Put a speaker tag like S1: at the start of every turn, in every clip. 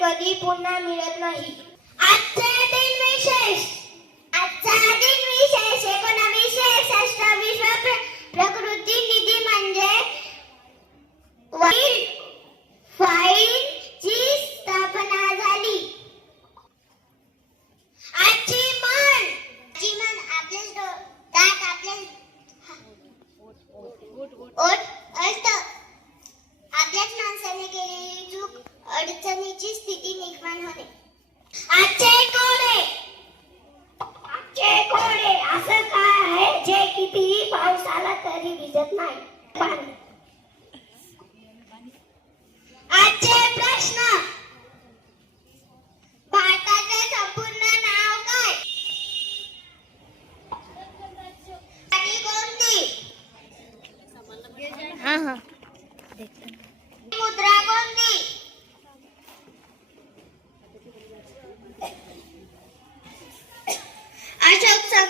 S1: कधी पुन्हा मिळत नाही. आजचा दिन विशेष. आजचा दिन विशेष. एकोणावीसशे एकसष्ट विश्व प्रकृती निधी म्हणजे फाईल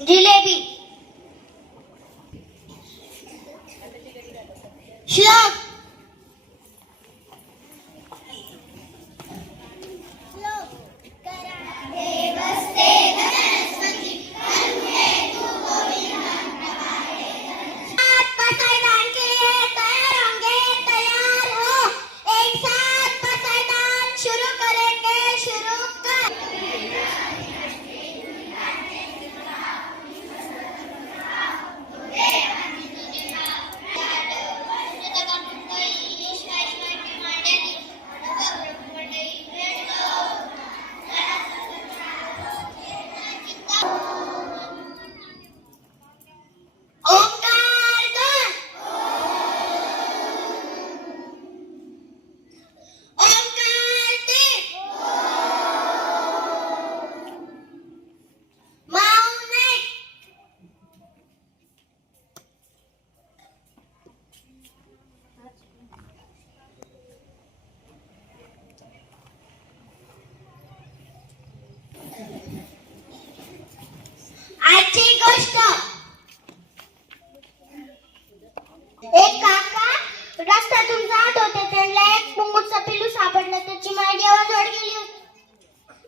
S1: जिलेबी. श्लोक आजची गोष्ट. एक काका रस्त्यातून जात होते त्यांना एक मुंगूटचा पिल्लू सापडला. त्याची मांडी आवाजवड गेली होती.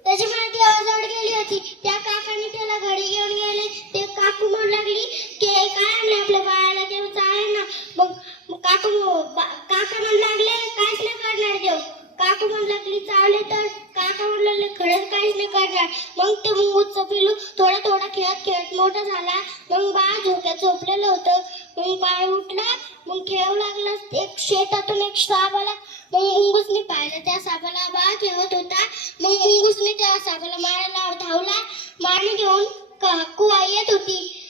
S1: त्याची मांडी आवाजवड गेली होती. त्या काकाने त्याला घरी घेऊन गेले. ते काकू म्हणू लागली की हे काय आणले? आपल्या बाळाला देव चालेल ना. मग काकू काका म्हणू लागले काहीच नाही करणार देव काकू म्हणू लागली चावले तर काका म्हणू लागले खरंच काहीच नाही करणार मग ते मुंगूटचं पिल्लू थोडा थोडा खेळत खेळत मोठा झाला. मग बाळ झोक्यात झोपलेलं होतं. मग बाळ उठला. मग खेळू लागला. एक शेतातून एक साप आला मग मुंगूसने पाहिलं. त्या सापाला बाळ खेळत होता. मग मुंगूसने त्या सापाला मारायला धावला. मारणे घेऊन काकू येत होती.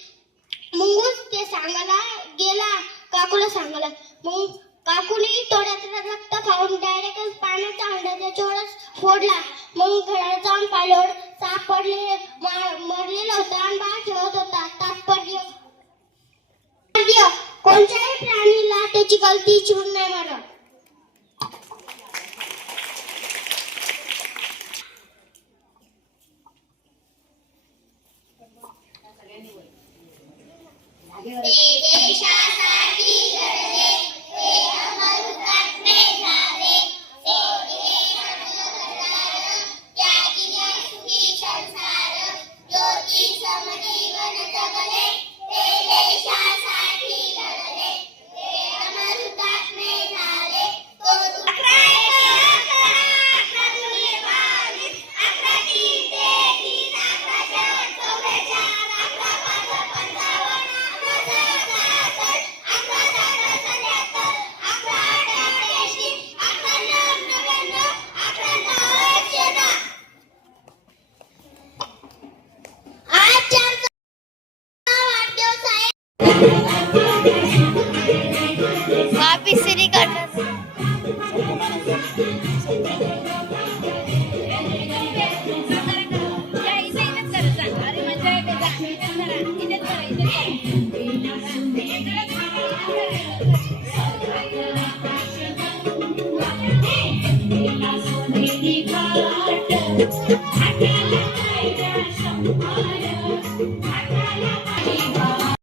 S1: मुंगूस ते सांगायला गेला. काकूला सांगायला. मग काकूने थोड्यात रक्त खाऊन डायरेक्ट पाण्याचा हंडा त्याच्यावरच फोडला. मग घराला जाऊन पाहिल्यावर साप पडले मरलेला होता आणि बाळ खेळत होता. तात्पर्य तात्पर्य, कोणत्याही प्राणीला त्याची गलती चिरून नाही मारत. देशासाठी
S2: वापिस सिरी करतात